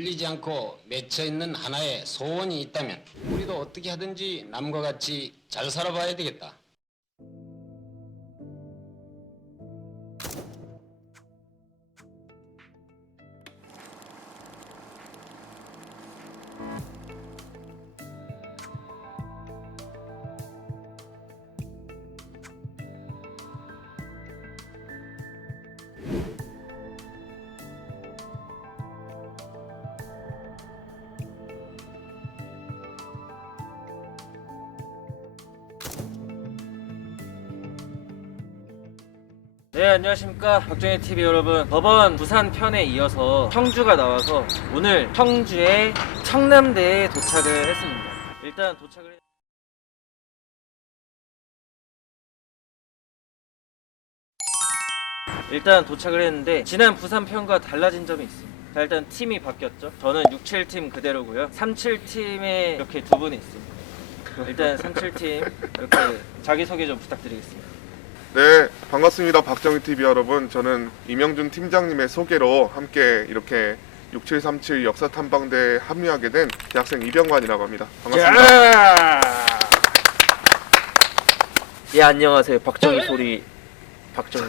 풀리지 않고 맺혀 있는 하나의 소원이 있다면 우리도 어떻게 하든지 남과 같이 잘 살아봐야 되겠다. 네, 안녕하십니까 박정희TV 여러분. 저번 부산 편에 이어서 청주가 나와서 오늘 청주의 청남대에 도착을 했습니다. 일단 도착을 했는데 지난 부산 편과 달라진 점이 있습니다. 자, 일단 팀이 바뀌었죠. 저는 67팀 그대로고요. 37팀에 이렇게 두 분이 있습니다. 일단 37팀 이렇게 자기소개 좀 부탁드리겠습니다. 네, 반갑습니다. 박정희TV 여러분. 저는 이명준 팀장님의 소개로 함께 이렇게 6737 역사탐방대에 합류하게 된 대학생 이병관이라고 합니다. 반갑습니다. 예, 안녕하세요. 박정희 소리. 박정희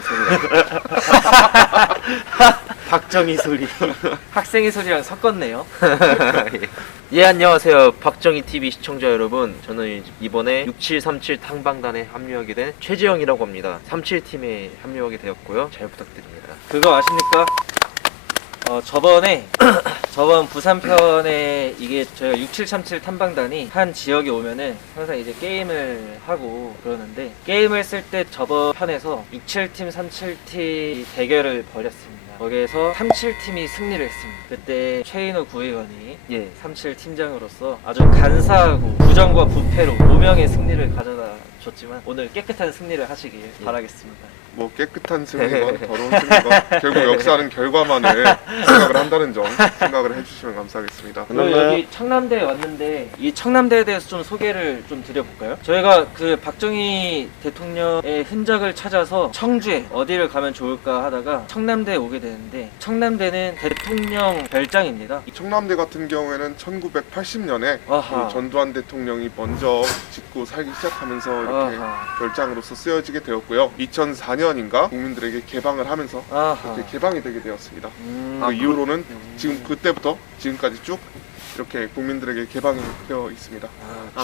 소리. 학생의 소리랑 섞었네요. 예, 안녕하세요. 박정희TV 시청자 여러분. 저는 이번에 6737 탐방단에 합류하게 된 최재영이라고 합니다. 37팀에 합류하게 되었고요. 잘 부탁드립니다. 그거 아십니까? 저번 부산편에 이게 저희가 6737 탐방단이 한 지역에 오면은 항상 이제 게임을 하고 그러는데, 게임을 했을 때 저번 편에서 67팀, 37팀 대결을 벌였습니다. 거기에서 37팀이 승리를 했습니다. 그때 최인호 구의원이 37 팀장으로서 아주 간사하고 부정과 부패로 5명의 승리를 가져다 줬지만 오늘 깨끗한 승리를 하시길 바라겠습니다. 뭐 깨끗한 승리건 더러운 승리건 결국 역사는 결과만을 생각을 한다는 점 생각을 해주시면 감사하겠습니다. 그리고 여기 청남대에 왔는데 이 청남대에 대해서 좀 소개를 좀 드려볼까요? 저희가 그 박정희 대통령의 흔적을 찾아서 청주에 어디를 가면 좋을까 하다가 청남대에 오게 되는데, 청남대는 대통령 별장입니다. 이 청남대 같은 경우에는 1980년에 아하. 그 전두환 대통령이 먼저 짓고 살기 시작하면서 이렇게 아하. 별장으로서 쓰여지게 되었고요. 2004년인가 국민들에게 개방을 하면서 아하. 이렇게 개방이 되게 되었습니다. 그 이후로는 지금 그때부터 지금까지 쭉 이렇게 국민들에게 개방이 되어 있습니다.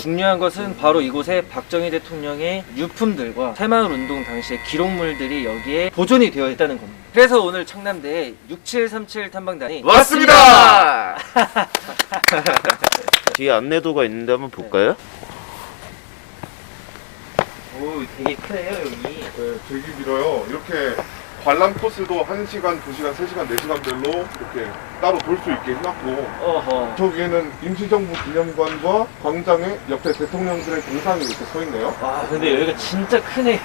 중요한 것은 바로 이곳에 박정희 대통령의 유품들과 새마을 운동 당시의 기록물들이 여기에 보존이 되어 있다는 겁니다. 그래서 오늘 청남대에 6737 탐방단이 왔습니다! 뒤에 안내도가 있는데 한번 볼까요? 오, 되게 크네요 여기. 네, 되게 길어요. 이렇게 관람 코스도 1시간, 2시간, 3시간, 4시간별로 이렇게 따로 돌 수 있게 해놨고, 어허. 저기에는 임시정부 기념관과 광장에 옆에 대통령들의 동상이 이렇게 서 있네요. 와, 근데 여기가 진짜 크네요.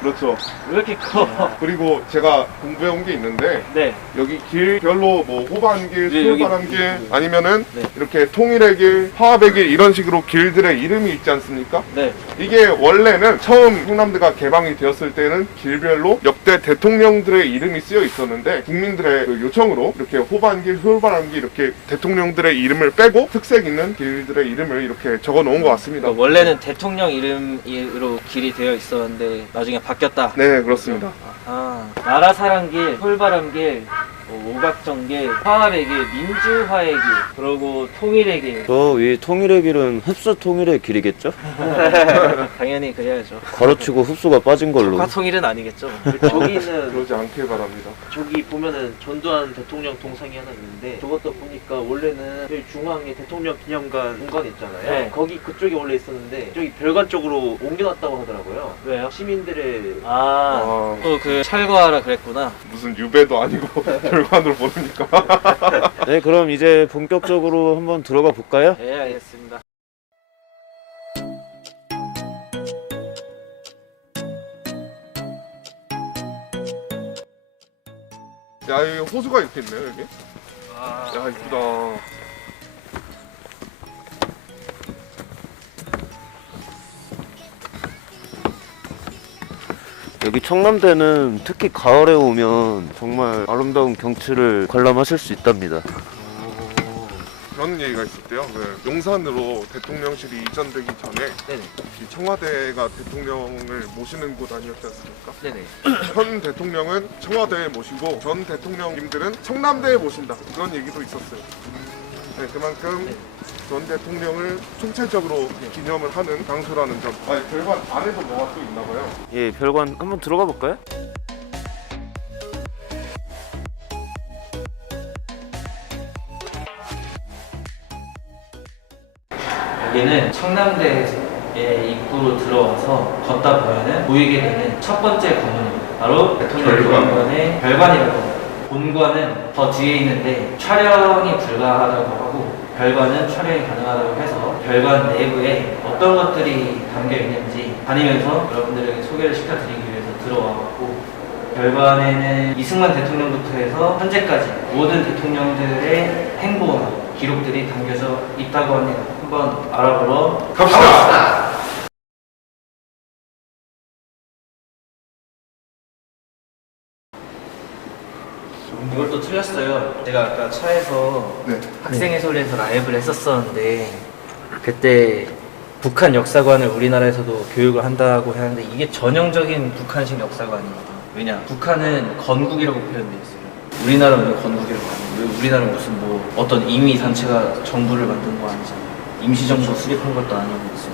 그렇죠. 왜 이렇게 커? 그리고 제가 공부해온 게 있는데, 네. 여기 길별로 뭐 호반길, 네, 여기- 수요바람길, 아니면은 네. 이렇게 통일의 길, 화합의 길 이런 식으로 길들의 이름이 있지 않습니까? 네. 이게 원래는 처음 충남대가 개방이 되었을 때는 길별로 역대 대통령들의 이름이 쓰여 있었는데, 국민들의 그 요청으로 이렇게 호반길, 효바람길 이렇게 대통령들의 이름을 빼고 특색 있는 길들의 이름을 이렇게 적어 놓은 것 같습니다. 그러니까 원래는 대통령 이름으로 길이 되어 있었는데 나중에 바뀌었다. 네, 그렇습니다. 나라사랑길, 솔바람길, 오각정길, 화합의 길, 민주화의 길, 그리고 통일의 길. 저 위 통일의 길은 흡수 통일의 길이겠죠? 당연히 그래야죠. 가로치고 흡수가 빠진 걸로. 통일은 아니겠죠. 저기는 그러지 않길 바랍니다. 저기 보면은 전두환 대통령 동상이 하나 있는데, 저것도 보니까 원래는 저기 중앙에 대통령 기념관 공간 있잖아요. 네. 거기 그쪽에 원래 있었는데 저기 별관 쪽으로 옮겨놨다고 하더라고요. 왜요? 시민들의 또 그 철거하라 그랬구나. 무슨 유배도 아니고 결과를 모르니까. 네, 그럼 이제 본격적으로 한번 들어가 볼까요? 네, 알겠습니다. 야, 여기 호수가 이렇게 있네요, 여기. 야, 이쁘다. 여기 청남대는 특히 가을에 오면 정말 아름다운 경치를 관람하실 수 있답니다. 그런 얘기가 있었대요. 용산으로 대통령실이 이전되기 전에 네네. 이 청와대가 대통령을 모시는 곳 아니었지 않습니까? 네네. 현 대통령은 청와대에 모시고 전 대통령님들은 청남대에 모신다. 그런 얘기도 있었어요. 네, 그만큼 네. 전 대통령을 총체적으로 기념을 하는 장소라는 점. 별관 안에도 뭐가 또 있나 봐요. 예, 별관 한번 들어가 볼까요? 여기는 청남대의 입구로 들어와서 걷다 보면은 보이게 되는 첫 번째 건물입니다. 바로 대통령 별관. 본관의 별관이라고 합니다. 본관은 더 뒤에 있는데 촬영이 불가하다고 하고 별관은 촬영이 가능하다고 해서 별관 내부에 어떤 것들이 담겨 있는지 다니면서 여러분들에게 소개를 시켜드리기 위해서 들어와봤고, 별관에는 이승만 대통령부터 해서 현재까지 모든 대통령들의 행보와 기록들이 담겨져 있다고 합니다. 한번 알아보러 갑시다. 이것도 틀렸어요. 제가 아까 차에서 네. 학생 해설에서 라이브를 했었었는데 그때 북한 역사관을 우리나라에서도 교육을 한다고 하는데 이게 전형적인 북한식 역사관입니다. 왜냐? 북한은 건국이라고 표현되어 있어요. 우리나라는 왜 건국이라고 하냐? 왜 우리나라는 무슨 뭐 어떤 임의 단체가 정부를 만든 거 아니잖아요. 임시정부 수립한 것도 아니고 무슨.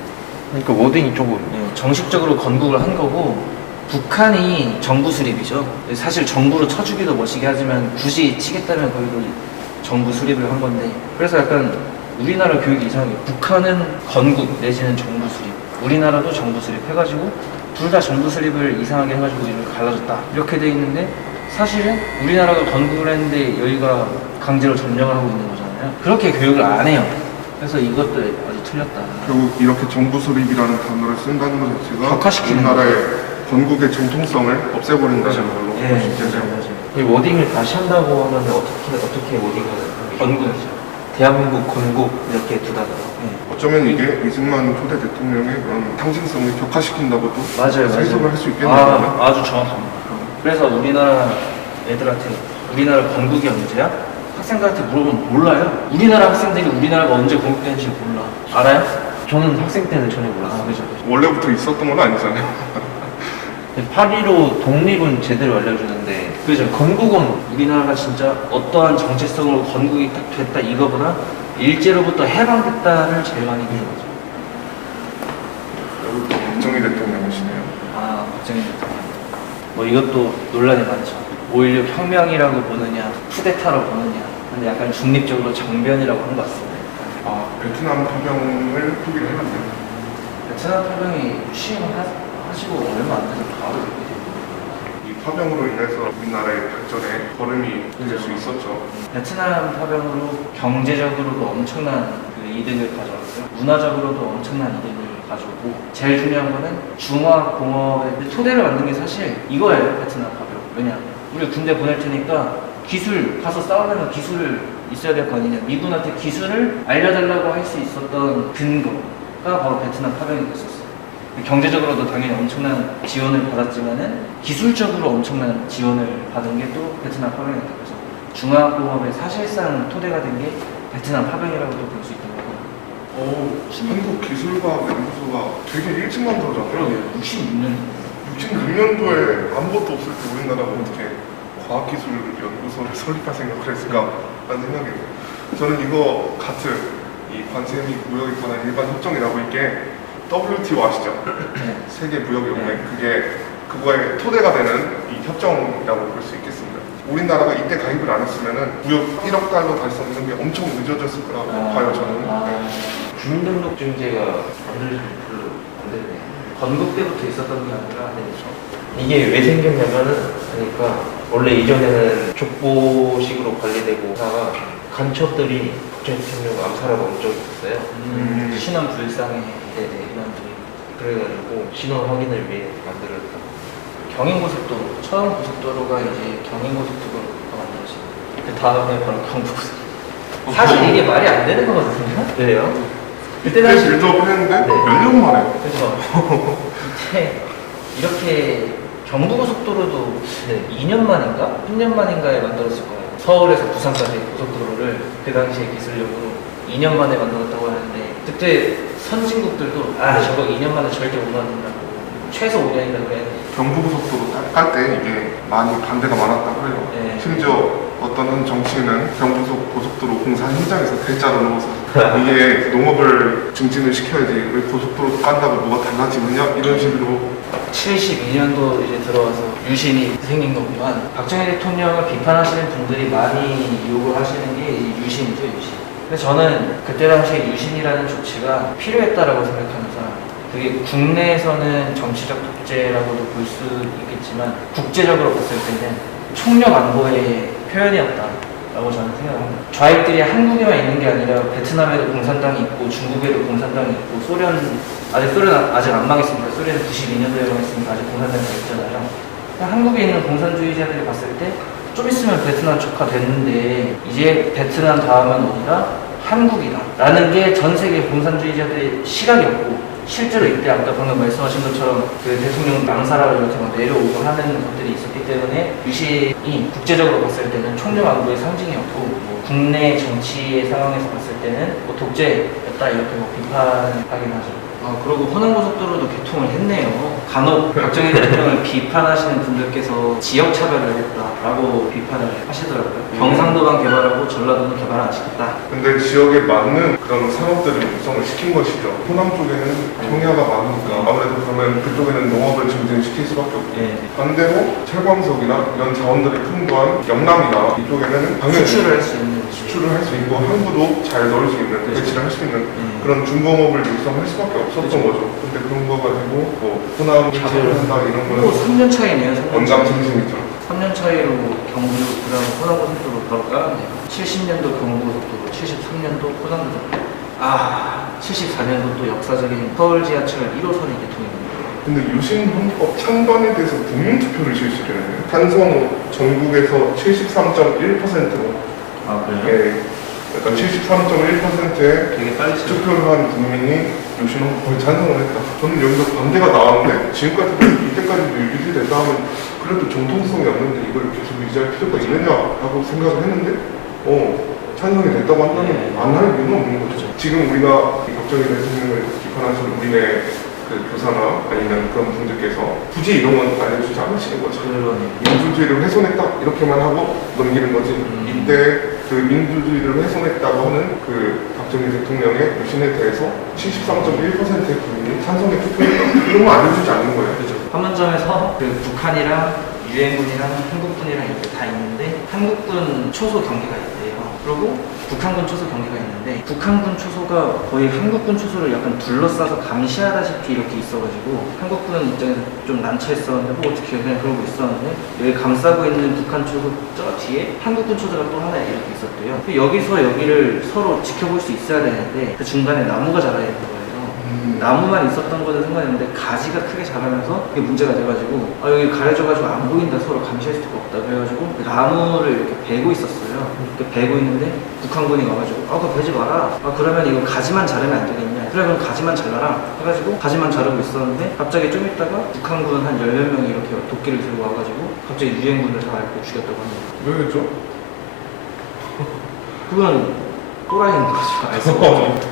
그러니까 워딩이 조금 네, 정식적으로 건국을 한 거고 북한이 정부 수립이죠. 사실 정부로 쳐주기도 멋이게 하지만 굳이 치겠다면 거기도 정부 수립을 한 건데, 그래서 약간 우리나라 교육이 이상해요. 북한은 건국 내지는 정부 수립, 우리나라도 정부 수립 해가지고 둘 다 정부 수립을 이상하게 해가지고 이걸 갈라졌다 이렇게 돼 있는데, 사실은 우리나라가 건국을 했는데 여기가 강제로 점령을 하고 있는 거잖아요. 그렇게 교육을 안 해요. 그래서 이것도 아주 틀렸다. 결국 이렇게 정부 수립이라는 단어를 쓴다는 것 자체가 격화시키는 우리나라의 건국의 정통성을 없애버린다는 걸로 예, 볼 수 있겠네요. 맞아요. 이 워딩을 다시 한다고 하면 어떻게 워딩을 하는 건국이죠. 대한민국 건국 이렇게 두다가 어쩌면 이게 이승만 초대 대통령의 그런 상징성을 격화시킨다고도 맞아요. 해석을 할 수 있겠네요. 아주 정확합니다. 그래서 우리나라 애들한테 우리나라 건국이 언제야? 학생들한테 물어보면 몰라요. 우리나라 학생들이 우리나라가 언제 건국된지 몰라. 알아요? 저는 학생 때는 전혀 몰랐어요. 그죠. 원래부터 있었던 건 아니잖아요. 8.15 독립은 제대로 알려주는데 그죠. 건국은 우리나라가 진짜 어떠한 정체성으로 건국이 딱 됐다 이거보다 일제로부터 해방됐다를 제일 많이 듣는 거죠. 여기 또 박정희 대통령이시네요. 아, 박정희 대통령. 뭐 이것도 논란이 많죠. 5.16 혁명이라고 보느냐, 쿠데타로 보느냐. 근데 약간 중립적으로 정변이라고 한 것 같습니다. 베트남 파병을 포기를 해놨네요. 베트남 파병이 취임을 하시고 얼마 안 돼서 바로 이렇게 됩니다. 이 파병으로 인해서 우리나라의 발전에 걸음이 될 수 있었죠. 베트남 파병으로 경제적으로도 엄청난 그 이득을 가져왔고요. 문화적으로도 엄청난 이득을 가져오고, 제일 중요한 거는 중화공업의 토대를 만든 게 사실 이거예요. 베트남 파병. 왜냐? 우리 군대 보낼 테니까 기술 가서 싸우려면 기술을 있어야 될 거 아니냐. 미군한테 기술을 알려달라고 할 수 있었던 근거가 바로 베트남 파병이 됐었어요. 경제적으로도 당연히 엄청난 지원을 받았지만은 기술적으로 엄청난 지원을 받은 게 또 베트남 파병이었다. 그래서 중화공업의 사실상 토대가 된 게 베트남 파병이라고도 볼 수 있다고 하거든요. 한국기술과학연구소가 되게 일찍 만들어졌네요. 66년. 66년도에 아무것도 없을 때 우리나라가 어떻게 과학기술연구소를 설립할 생각을 했을까 라는 생각이 들어요. 저는 이거 같은 이 관세 및 무역에 관한 일반 협정이라고 이게 WTO 아시죠? 세계 무역연맹. 그게 그거의 토대가 되는 이 협정이라고 볼 수 있겠습니다. 우리나라가 이때 가입을 안 했으면은 무역 1억 달러 달성하는 게 엄청 늦어졌을 거라고 봐요, 저는. 네. 주민등록증제가 만들어진 별로 안 됐네. 건국 때부터 있었던 게 아니라 이게 왜 생겼냐면은, 그러니까 원래 이전에는 족보식으로 관리되고 하다가 간첩들이 박정희 대통령 암살하고 온 적이 있었어요. 신원 불상의 네네. 인원들이. 그래가지고 신원 확인을 위해 만들었다. 경인고속도로, 처음 고속도로가 이제 경인고속도로가 만들어집니다. 그 다음에 바로 경부고속도로. 사실 이게 말이 안 되는 거거든요. 왜요? 그때 그때 당시 빌드업을 했는데 네. 몇 년 만에 그래서 이때 이렇게 경부고속도로도 네. 2년 만인가? 3년 만인가에 만들었을 거예요. 서울에서 부산까지 고속도로를 그 당시에 기술력으로 2년 만에 만들었다고 하는데 그때 선진국들도 저거 2년 만에 절대 못 만든다고 최소 5년이라고 그랬는데 경부고속도로 깔 때 이게 많이 반대가 많았다고 해요. 네. 심지어 어떤 한 정치인은 경부고속도로 공사 현장에서 대자로 넣어서 이게 농업을 증진을 시켜야지 왜 고속도로 깐다고 뭐가 달라지느냐 이런 식으로 72년도 이제 들어와서 유신이 생긴 거지만 박정희 대통령을 비판하시는 분들이 많이 욕을 하시는 게 이 유신이죠, 유신. 근데 저는 그때 당시에 유신이라는 조치가 필요했다라고 생각하는 사람이에요. 그게 국내에서는 정치적 독재라고도 볼 수 있겠지만 국제적으로 봤을 때는 총력 안보의 표현이었다라고 저는 생각합니다. 좌익들이 한국에만 있는 게 아니라 베트남에도 공산당이 있고 중국에도 공산당이 있고 소련 아직 안 망했습니다. 소련은 92년도에 망했으니까 아직 공산당이 있잖아요. 한국에 있는 공산주의자들이 봤을 때 좀 있으면 베트남 적화됐는데 이제 베트남 다음은 어디다? 한국이다 라는 게 전 세계 공산주의자들의 시각이었고 실제로 이때 아까 방금 말씀하신 것처럼 그 대통령 낭사라고 이렇게 막 내려오고 하는 것들이 있었기 때문에 유신이 국제적으로 봤을 때는 총력 안보의 상징이었고 뭐 국내 정치의 상황에서 봤을 때는 뭐 독재였다 이렇게 뭐 비판하긴 하죠. 그리고 호남고속도로도 개통을 했네요. 간혹 박정희 대통령을 비판하시는 분들께서 지역차별을 했다라고 비판을 하시더라고요. 경상도만 개발하고 전라도는 개발 안 시켰다. 근데 지역에 맞는 그런 산업들을 육성을 시킨 것이죠. 호남 쪽에는 평야가 많으니까 아무래도 그러면 그쪽에는 농업을 증진시킬 수밖에 없고 반대로 철광석이나 이런 자원들이 풍부한 영남이나 이쪽에는 당연히 수출을 할 수 있고 항구도 잘 넣을 수 있는 배치를 할 수 있는 그런 중공업을 육성할 수밖에 없었던 거죠. 근데 그런 거 가지고 뭐 호남을 차별한다 이런 거는 3년 차이네요. 3년 원감승신이죠. 3년 차이로 경부 그다음 호남고속도로 바로 깔았네요. 70년도 경부고속도로, 73년도 호남고속도로. 74년도 또 역사적인 서울 지하철 1호선이 개통입니다. 근데 유신헌법 찬반에 대해서 국민투표를 실시를 해요. 찬성 전국에서 73.1%로 그래요? 그러니까 73.1%의 되게 빨리 투표를 한 국민이 유신헌법에 찬성을 했다. 저는 여기서 반대가 나왔는데 지금까지도 이때까지도 유지됐다 하면 그래도 정통성이 없는데 이걸 계속 유지할 필요가 있느냐라고 생각을 했는데 찬성이 됐다고 한다면 안 할 이유는 없는 거죠. 지금 우리가 박정희 대통령을 비판하시는 우리네 그 교사나 아니면 그런 분들께서 굳이 이런 건 알려주지 않으시는 거죠. 민주주의를 훼손했다 이렇게만 하고 넘기는 거지. 이때 그 민주주의를 훼손했다고 하는 그 박정희 대통령의 유신에 대해서 73.1%의 국민이 찬성에 투표했다 이런 거 알려주지 않는 거예요. 그죠? 판문점에서 그 북한이랑 유엔군이랑 한국군이랑 이렇게 다 있는데 한국군 초소 경계가 있대요. 그리고 북한군 초소 경계가 있는데 북한군 초소가 거의 한국군 초소를 약간 둘러싸서 감시하다시피 이렇게 있어가지고 한국군 입장에서 좀 난처했었는데 뭐 어떻게 그냥 그러고 있었는데 여기 감싸고 있는 북한 초소 저 뒤에 한국군 초소가 또 하나 이렇게 있었대요. 여기서 여기를 서로 지켜볼 수 있어야 되는데 그 중간에 나무가 자라야 되는 거예요. 나무만 있었던 거는 상관없는데 가지가 크게 자라면서 그게 문제가 돼가지고 여기 가려져가지고 안 보인다 서로 감시할 수가 없다 그래가지고 그 나무를 이렇게 베고 있었어요. 이렇게 베고 있는데 북한군이 와가지고 그거 베지 마라. 그러면 이거 가지만 자르면 안 되겠냐. 그래 그럼 가지만 잘라라 해가지고 가지만 자르고 있었는데 갑자기 좀 있다가 북한군 한 10몇 명이 이렇게 도끼를 들고 와가지고 갑자기 유엔군을 다 밟고 죽였다고 합니다. 왜죠? 그건 또라이인 거죠. 알수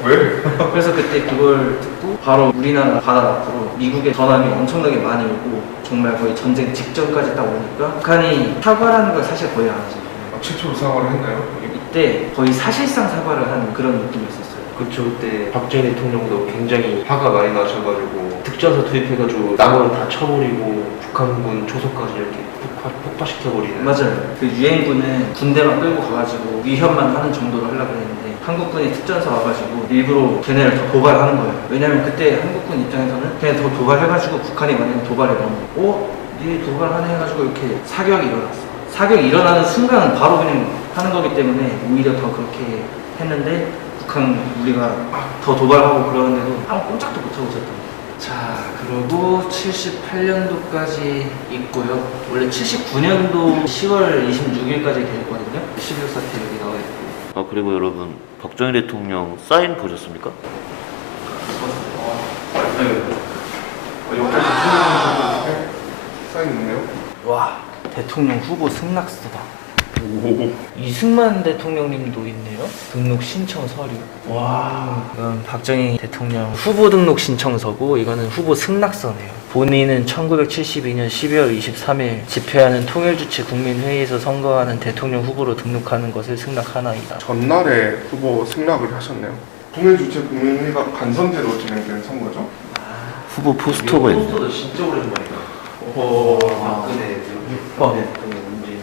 왜? 그래서 그때 그걸 듣고 바로 우리나라 바다 앞으로 미국의 전함이 엄청나게 많이 오고 정말 거의 전쟁 직전까지 딱 오니까 북한이 사과라는 걸 사실 거의 안 하죠. 최초로 사과를 했나요? 이때 거의 사실상 사과를 한 그런 느낌이었었어요. 그쵸. 그때 박정희 대통령도 굉장히 화가 많이 나셔가지고 특전사 투입해가지고 나무를 다 쳐버리고 북한군 초소까지 이렇게 폭파시켜버리는. 맞아요. 그 유엔군은 군대만 끌고 가가지고 위협만 하는 정도로 하려고 했는데 한국군이 특전사 와가지고 일부러 걔네를 더 도발하는 거예요. 왜냐면 그때 한국군 입장에서는 걔네 더 도발해가지고 북한이 만약에 도발해보면 니네 도발하네 해가지고 이렇게 사격이 일어났어. 사격이 일어나는 순간 바로 그냥 하는 거기 때문에 오히려 더 그렇게 했는데 북한 우리가 더 도발하고 그러는데도 아무 꼼짝도 못하고 있었던 거예요. 자, 그리고 78년도까지 있고요. 원래 79년도 10월 26일까지 됐거든요. 11월 사태 여기 나와 있고. 그리고 여러분 박정희 대통령 사인 보셨습니까? 여기까지 사인 있네요. 와, 대통령 후보 승낙서다. 이승만 대통령님도 있네요. 등록 신청 서류. 와, 이건 박정희 대통령 후보 등록 신청서고 이거는 후보 승낙서네요. 본인은 1972년 12월 23일 집회하는 통일주체 국민회의에서 선거하는 대통령 후보로 등록하는 것을 승낙하나이다. 전날에 후보 승낙을 하셨네요. 통일주체 국민회의가 간선제로 진행된 선거죠. 후보 포스터가 있네. 포스터도 진짜 오랜만이다. 오. 박근혜 어. 대통령 문재인.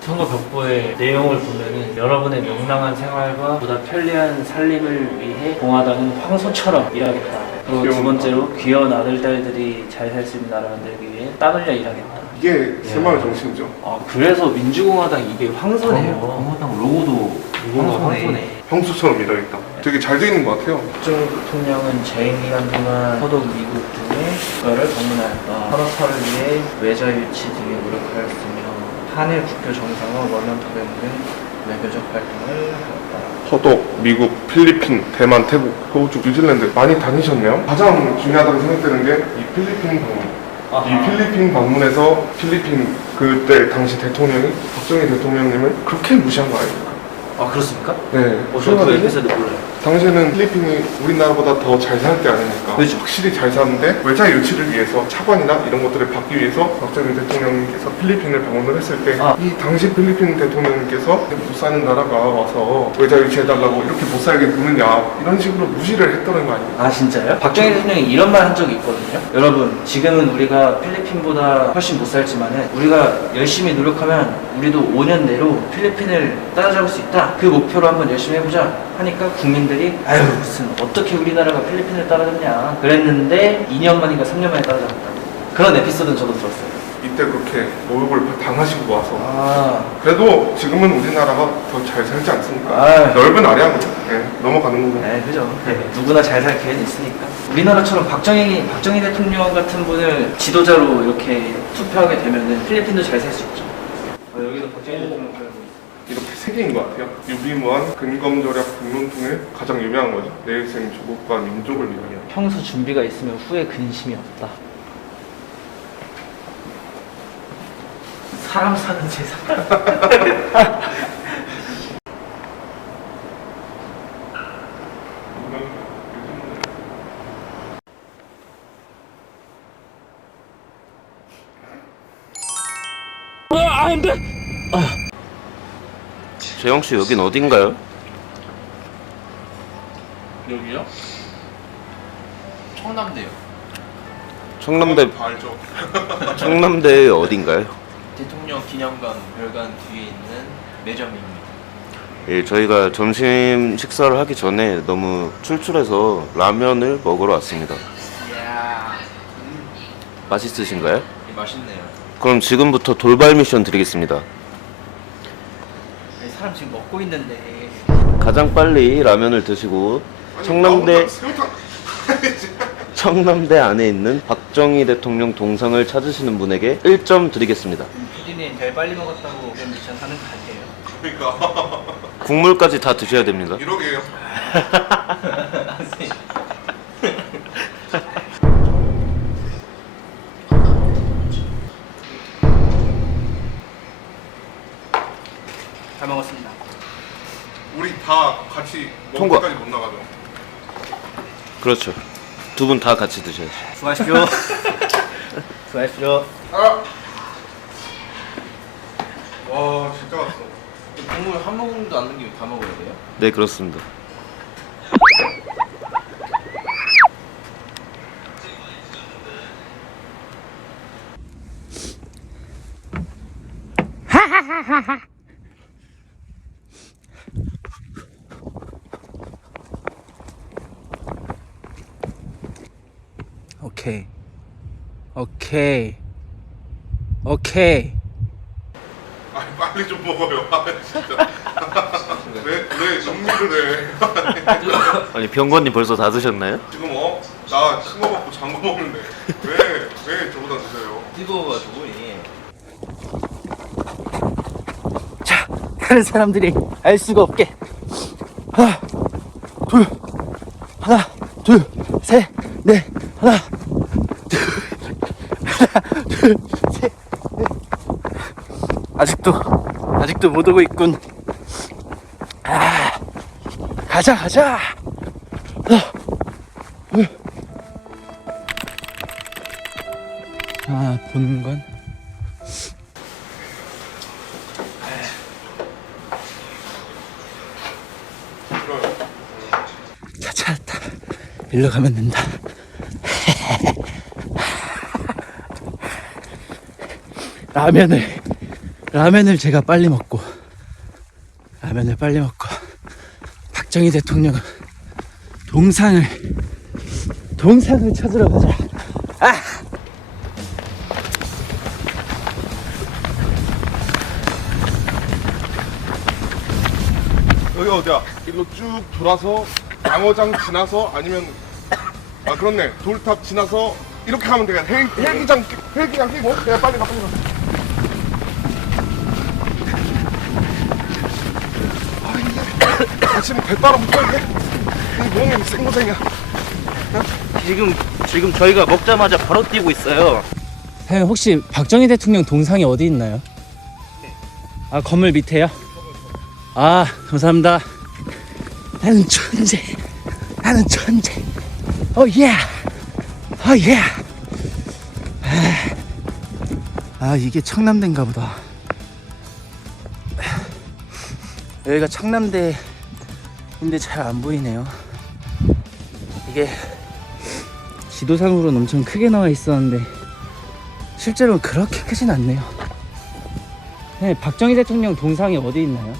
선거 벽보의 내용을 보면은 여러분의 명랑한 생활과 보다 편리한 살림을 위해 공화당은 황소처럼 일하겠다. 그리고 두 번째로 귀여운 아들, 딸들이 잘 살 수 있는 나라 만들기 위해 땀 흘려 일하겠다. 이게 새마을 정신이죠. 아, 그래서 민주공화당 이게 황소네요. 공화당 로고도 황소네. 형수처럼 일하겠다. 되게 잘 돼 있는 것 같아요. 박정희 대통령은 재임 기간 동안 서독 미국 등의 국가를 방문하였다. 산업화를 위해 외자 유치 등에 노력하였으며 한일 국교 정상화, 원년 토론 등 외교적 활동을 하였다. 서독, 미국, 필리핀, 대만, 태국, 호주, 뉴질랜드 많이 다니셨네요. 가장 중요하다고 생각되는 게 이 필리핀 방문. 이 필리핀 방문에서 필리핀 그때 당시 대통령이 박정희 대통령님을 그렇게 무시한 거 아닙니까? 아, 그렇습니까? 네. 저그 에피소드 몰라요. 당시에는 필리핀이 우리나라보다 더 잘 살 때 아닙니까? 그렇죠. 확실히 잘 사는데 외자 유치를 위해서 차관이나 이런 것들을 받기 위해서 박정희 대통령님께서 필리핀을 방문을 했을 때 이 당시 필리핀 대통령님께서 못 사는 나라가 와서 외자 유치해달라고 이렇게 못 살게 구느냐 이런 식으로 무시를 했다는 거 아닙니까? 아, 진짜요? 박정희 대통령이 이런 말 한 적이 있거든요. 여러분, 지금은 우리가 필리핀보다 훨씬 못 살지만은 우리가 열심히 노력하면 우리도 5년 내로 필리핀을 따라잡을 수 있다. 그 목표로 한번 열심히 해보자 하니까 국민들이 아유, 무슨 어떻게 우리나라가 필리핀을 따라잡냐 그랬는데 2년 만인가 3년 만에 따라잡았다. 그런 에피소드는 저도 들었어요. 이때 그렇게 모욕을 당하시고 와서 아, 그래도 지금은 우리나라가 더 잘 살지 않습니까? 아. 넓은 아량으로 넘어가는 거고. 네, 그죠. 누구나 잘 살 기회는 있으니까. 우리나라처럼 박정희 대통령 같은 분을 지도자로 이렇게 투표하게 되면은 필리핀도 잘 살 수 있죠. 여기도 박정희 대통령 이렇게 세 개인 것 같아요. 유비무한, 근검절약, 국론통일 가장 유명한 거죠. 내일생 조국과 민족을 위하여. 평소 준비가 있으면 후에 근심이 없다. 사람 사는 세상. 재영 씨 여긴 어딘가요? 여기요? 청남대요. 청남대 다 알죠. 청남대 어딘가요? 대통령 기념관 별관 뒤에 있는 매점입니다. 예, 저희가 점심 식사를 하기 전에 너무 출출해서 라면을 먹으러 왔습니다. 이야, 맛있으신가요? 맛있네요. 그럼 지금부터 돌발 미션 드리겠습니다. 사람 지금 먹고 있는데. 가장 빨리 라면을 드시고 청남대 안에 있는 박정희 대통령 동상을 찾으시는 분에게 1점 드리겠습니다. 피디님 제일 빨리 먹었다고 오늘 미션 하는 거 아니에요? 그러니까 국물까지 다 드셔야 됩니다. 이러게요. 잘 먹었습니다. 우리 다 같이 먹을 통과. 때까지 못 나가죠. 그렇죠. 두 분 다 같이 드셔야죠. 수고하십시오. 수고하십시오. 와 진짜 왔어. 국물 한 모금도 안 남기고 다 먹어야 돼요? 네, 그렇습니다. 오케이. 오케이. 오케이. 아니 빨리 좀 먹어요. 아, 진짜. 왜 정리를 해? 아니, 병건님 벌써 다 드셨나요? 지금 나 큰 거 먹고 장 거 먹는데 왜 저보다 드세요? 뜨거워가지고 이게. 자, 다른 사람들이 알 수가 없게. 하나, 둘, 셋, 넷, 하나, 둘, 둘, 셋, 넷. 아직도 못 오고 있군. 가자. 보는 건 찾았다. 일로 가면 된다. 라면을 제가 빨리 먹고 박정희 대통령 동상을 찾으러 가자. 여기 어디야? 일로 쭉 돌아서 양어장 지나서 아니면 그렇네 돌탑 지나서 이렇게 가면 되겠네. 헬기장 끼고 그냥 빨리 가. 지금 배 따라 붙어 이게 몸이 생고생이야. 지금 저희가 먹자마자 바로 뛰고 있어요. 사장님, 혹시 박정희 대통령 동상이 어디 있나요? 건물 밑에요? 감사합니다. 나는 천재. 예. 이게 청남대인가 보다. 여기가 청남대인데 잘 안 보이네요. 이게 지도상으로는 엄청 크게 나와 있었는데 실제로는 그렇게 크진 않네요. 네, 박정희 대통령 동상이 어디 있나요?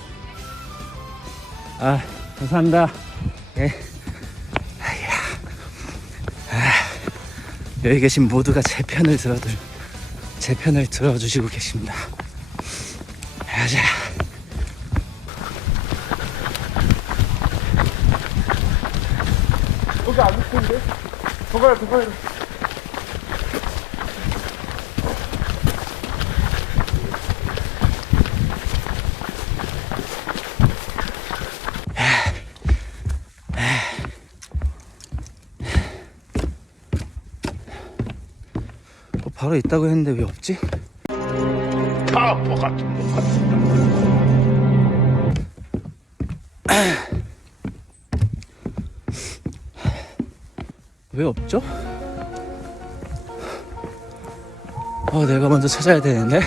감사합니다. 예. 여기 계신 모두가 제 편을 들어주시고 계십니다. 가자. 여기 안 밑인데? 더 가야 돼. 바로 있다고 했는데 왜 없지? 바보 같은 거. 왜 없죠? 내가 먼저 찾아야 되는데.